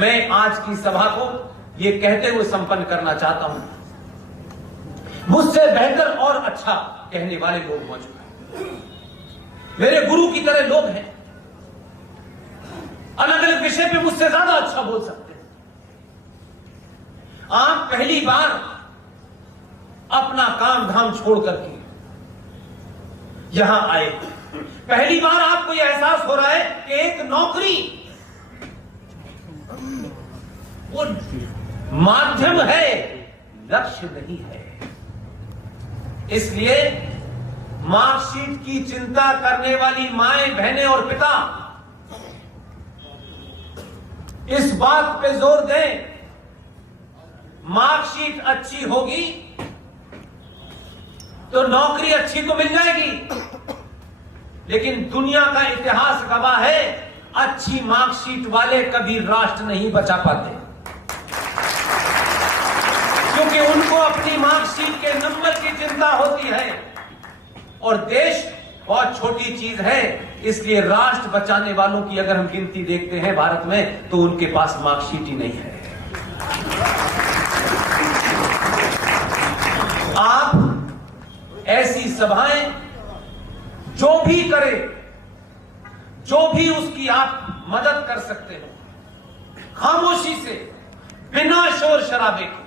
मैं आज की सभा को ये कहते हुए संपन्न करना चाहता हूं, मुझसे बेहतर और अच्छा कहने वाले लोग मौजूद हैं, मेरे गुरु की तरह लोग हैं, अलग अलग विषय पे मुझसे ज्यादा अच्छा बोल सकते हैं। आप पहली बार अपना काम धाम छोड़ करके यहां आए, पहली बार आपको यह एहसास हो रहा है कि एक नौकरी वो माध्यम है, लक्ष्य नहीं है। इसलिए मार्कशीट की चिंता करने वाली माएं, बहनें और पिता इस बात पे जोर दें, मार्कशीट अच्छी होगी तो नौकरी अच्छी तो मिल जाएगी, लेकिन दुनिया का इतिहास गवाह है, अच्छी मार्कशीट वाले कभी राष्ट्र नहीं बचा पाते, क्योंकि उनको अपनी मार्कशीट के नंबर की चिंता होती है। और देश बहुत छोटी चीज है, इसलिए राष्ट्र बचाने वालों की अगर हम गिनती देखते हैं भारत में, तो उनके पास मार्कशीट ही नहीं है। आप ऐसी सभाएं जो भी करे, जो भी उसकी आप मदद कर सकते हो, खामोशी से, बिना शोर शराबे के,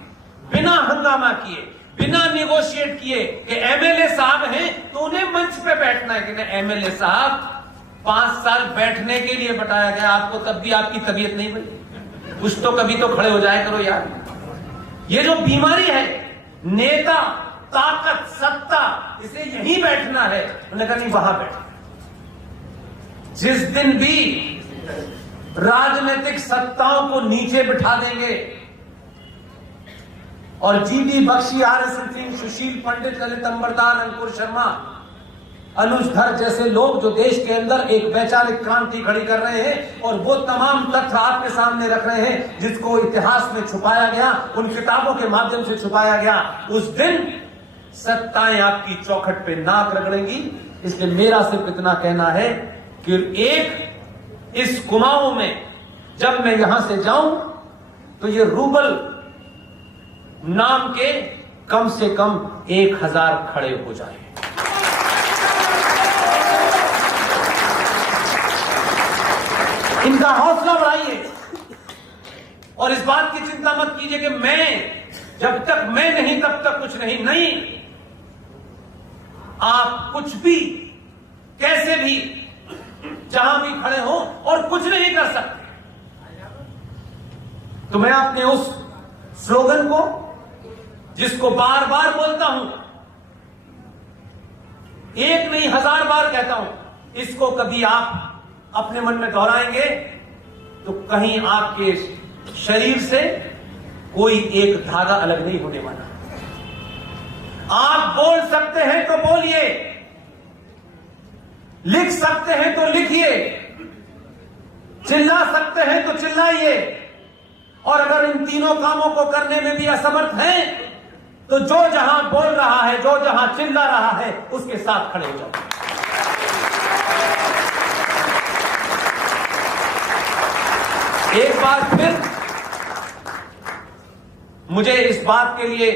बिना हंगामा किए, बिना निगोशिएट किए कि एमएलए साहब हैं तो उन्हें मंच पे बैठना है कि नहीं, एमएलए साहब 5 साल बैठने के लिए बताया गया आपको, तब भी आपकी तबीयत नहीं बनी, कुछ तो कभी तो खड़े हो जाया करो यार। ये जो बीमारी है, नेता, ताकत, सत्ता, इसे यहीं बैठना है, उन्होंने कहा नहीं वहां बैठ। जिस दिन भी राजनीतिक सत्ताओं को नीचे बिठा देंगे और जीडी बख्शी, आरएस सिंह, सुशील पंडित, ललित अंबरदार, अंकुर शर्मा, अनुज धर जैसे लोग जो देश के अंदर एक वैचारिक क्रांति खड़ी कर रहे हैं और वो तमाम तथ्य आपके सामने रख रहे हैं जिसको इतिहास में छुपाया गया, उन किताबों के माध्यम से छुपाया गया, उस दिन सत्ताएं आपकी चौखट पे नाक रगड़ेंगी। इसलिए मेरा सिर्फ इतना कहना है कि एक इस कुमाऊं में जब मैं यहां से जाऊं तो ये रूबल नाम के कम से कम 1000 खड़े हो जाए। इनका हौसला बढ़ाइए और इस बात की चिंता मत कीजिए कि मैं, जब तक मैं नहीं तब तक कुछ नहीं। नहीं, आप कुछ भी, कैसे भी, जहां भी खड़े हो और कुछ नहीं कर सकते। तो मैं अपने उस स्लोगन को, जिसको बार बार बोलता हूं, एक नहीं 1000 बार कहता हूं, इसको कभी आप अपने मन में दोहराएंगे तो कहीं आपके शरीर से कोई एक धागा अलग नहीं होने वाला। आप बोल सकते हैं तो बोलिए, लिख सकते हैं तो लिखिए, चिल्ला सकते हैं तो चिल्लाइए, और अगर इन तीनों कामों को करने में भी असमर्थ हैं तो जो जहां बोल रहा है, जो जहां चिल्ला रहा है, उसके साथ खड़े हो जाओ। एक बार फिर मुझे इस बात के लिए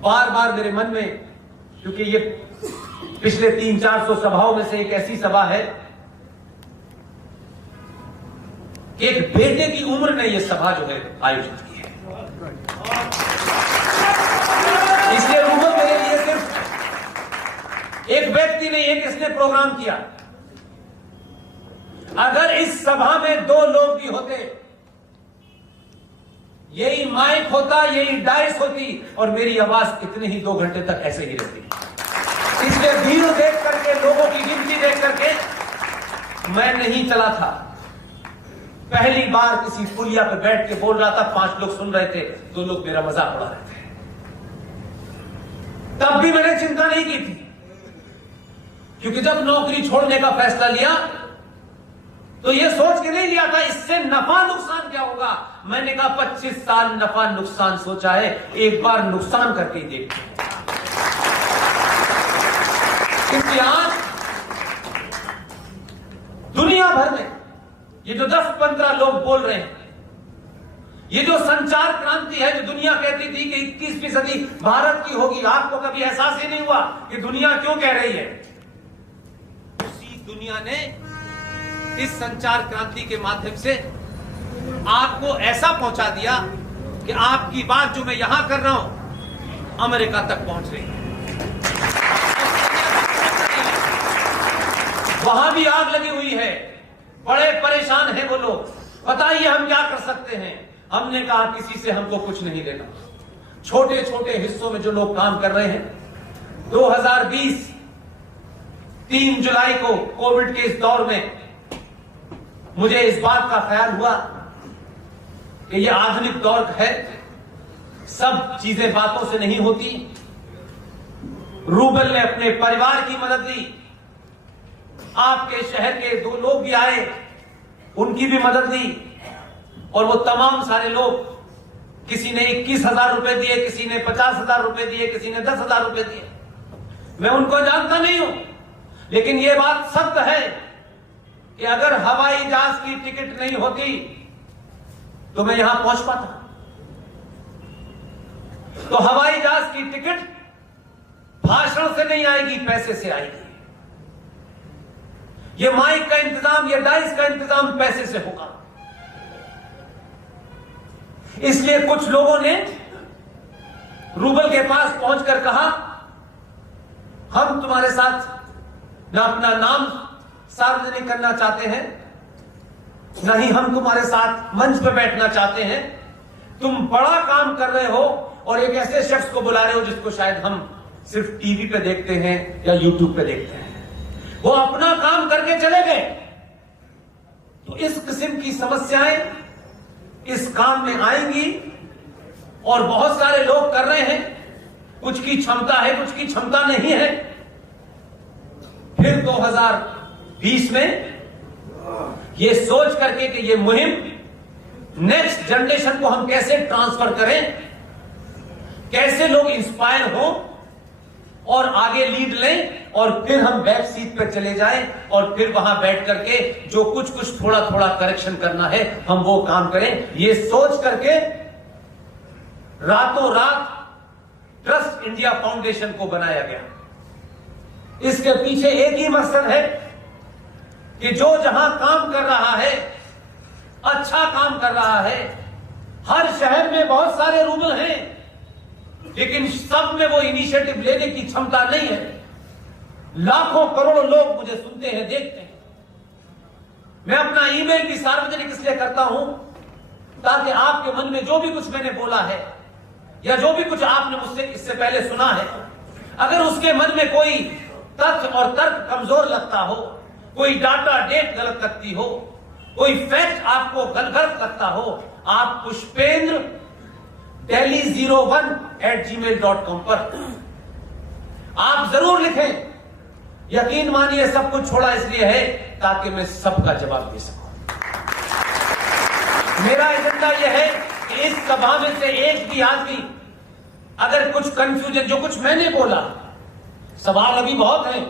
बार बार मेरे मन में, क्योंकि ये पिछले 300-400 सभाओं में से एक ऐसी सभा है कि एक बेटे की उम्र ने यह सभा जो है आयोजित की है। इसलिए रूबल मेरे लिए सिर्फ एक व्यक्ति नहीं, एक इसने प्रोग्राम किया। अगर इस सभा में 2 लोग भी होते, यही माइक होता, यही डाइस होती और मेरी आवाज इतने ही 2 घंटे तक ऐसे ही रहती। इसलिए भीड़ देख करके, लोगों की गिनती देख करके मैं नहीं चला था। पहली बार किसी पुलिया पे बैठ के बोल रहा था, 5 लोग सुन रहे थे, 2 लोग मेरा मजाक उड़ा रहे थे। तब भी मैंने चिंता नहीं की थी, क्योंकि जब नौकरी छोड़ने का फैसला लिया तो यह सोच के नहीं लिया था इससे नफा नुकसान क्या होगा। मैंने कहा 25 साल नफा नुकसान सोचा है, एक बार नुकसान करके ही देखते हैं। क्योंकि आज दुनिया भर में ये जो 10-15 लोग बोल रहे हैं, ये जो संचार क्रांति है, जो दुनिया कहती थी कि 21वीं सदी भारत की होगी, आपको कभी एहसास ही नहीं हुआ कि दुनिया क्यों कह रही है? उसी दुनिया ने इस संचार क्रांति के माध्यम से आपको ऐसा पहुंचा दिया कि आपकी बात जो मैं यहां कर रहा हूं अमेरिका तक पहुंच रही है। वहां भी आग लगी हुई है, बड़े परेशान हैं वो लोग, बताइए हम क्या कर सकते हैं? हमने कहा किसी से हमको कुछ नहीं लेना। छोटे छोटे हिस्सों में जो लोग काम कर रहे हैं, 2020 3 जुलाई को कोविड के इस दौर में मुझे इस बात का ख्याल हुआ कि यह आधुनिक दौर है, सब चीजें बातों से नहीं होती। रूबल ने अपने परिवार की मदद दी, आपके शहर के 2 लोग भी आए, उनकी भी मदद दी, और वो तमाम सारे लोग, किसी ने 21,000 रुपए दिए, किसी ने 50,000 रुपए दिए, किसी ने 10,000 रुपए दिए। मैं उनको जानता नहीं हूं, लेकिन ये बात सत्य है कि अगर हवाई जहाज की टिकट नहीं होती तो मैं यहां पहुंच पाता। तो हवाई जहाज की टिकट भाषण से नहीं आएगी, पैसे से आएगी। ये माइक का इंतजाम, ये डाइस का इंतजाम पैसे से होगा। इसलिए कुछ लोगों ने रूबल के पास पहुंचकर कहा, हम तुम्हारे साथ ना अपना नाम सार्वजनिक करना चाहते हैं, ना ही हम तुम्हारे साथ मंच पर बैठना चाहते हैं। तुम बड़ा काम कर रहे हो और एक ऐसे शख्स को बुला रहे हो जिसको शायद हम सिर्फ टीवी पे देखते हैं या यूट्यूब पे देखते हैं। वो अपना काम करके चले गए। तो इस किस्म की समस्याएं इस काम में आएंगी, और बहुत सारे लोग कर रहे हैं, कुछ की क्षमता है, कुछ की क्षमता नहीं है। फिर 2020 में ये सोच करके कि ये मुहिम नेक्स्ट जनरेशन को हम कैसे ट्रांसफर करें, कैसे लोग इंस्पायर हो और आगे लीड लें, और फिर हम बैक सीट पर चले जाएं और फिर वहां बैठ करके जो कुछ थोड़ा थोड़ा करेक्शन करना है हम वो काम करें। ये सोच करके रातों रात ट्रस्ट इंडिया फाउंडेशन को बनाया गया। इसके पीछे एक ही मकसद है कि जो जहां काम कर रहा है, अच्छा काम कर रहा है, हर शहर में बहुत सारे रूबल हैं, लेकिन सब में वो इनिशिएटिव लेने की क्षमता नहीं है। लाखों करोड़ों लोग मुझे सुनते हैं, देखते हैं। मैं अपना ईमेल भी सार्वजनिक इसलिए करता हूं ताकि आपके मन में जो भी कुछ मैंने बोला है या जो भी कुछ आपने मुझसे इससे पहले सुना है, अगर उसके मन में कोई तथ्य और तर्क कमजोर लगता हो, कोई डाटा डेट गलत लगती हो, कोई फैक्ट आपको गलत लगता हो, आप पुष्पेंद्र delhi01@gmail.com पर आप जरूर लिखें। यकीन मानिए सब कुछ छोड़ा इसलिए है ताकि मैं सबका जवाब दे सकूं। मेरा एजेंडा यह है कि इस सभा में से एक भी आदमी अगर कुछ कंफ्यूजन, जो कुछ मैंने बोला, सवाल अभी बहुत हैं,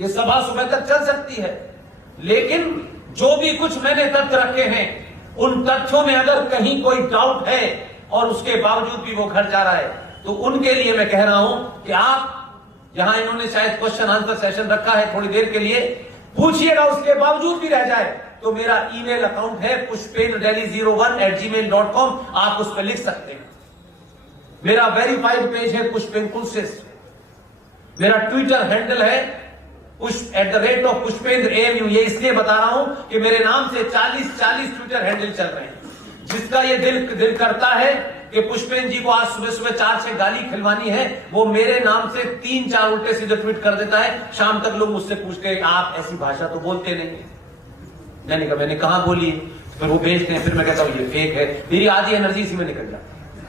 ये सभा सुबह तक चल सकती है, लेकिन जो भी कुछ मैंने तथ्य रखे हैं उन तथ्यों में अगर कहीं कोई डाउट है और उसके बावजूद भी वो घर जा रहा है, तो उनके लिए मैं कह रहा हूं कि आप, यहां इन्होंने शायद क्वेश्चन आंसर सेशन रखा है थोड़ी देर के लिए, पूछिएगा, उसके बावजूद भी रह जाए तो मेरा ईमेल अकाउंट है pushpendra01@gmail.com, आप उस पर लिख सकते हैं। मेरा वेरीफाइड पेज है पुष्पेंद्र कुलश्रेष्ठ। मेरा ट्विटर हैंडल है @पुष्पेंद्र AMU। ये इसलिए बता रहा हूं कि मेरे नाम से 40 ट्विटर हैंडल चल रहे हैं। जिसका ये दिल करता है कि पुष्पेंद्र जी को आज सुबह सुबह 4-6 गाली खिलवानी है, वो मेरे नाम से 3-4 उल्टे सीधे ट्वीट कर देता है। शाम तक लोग मुझसे पूछते हैं आप ऐसी भाषा तो बोलते नहीं। मैंने कहा बोली, फिर वो भेजते हैं, फिर मैं कहता हूं ये फेक है। मेरी आधी एनर्जी इसी में निकल जाती है।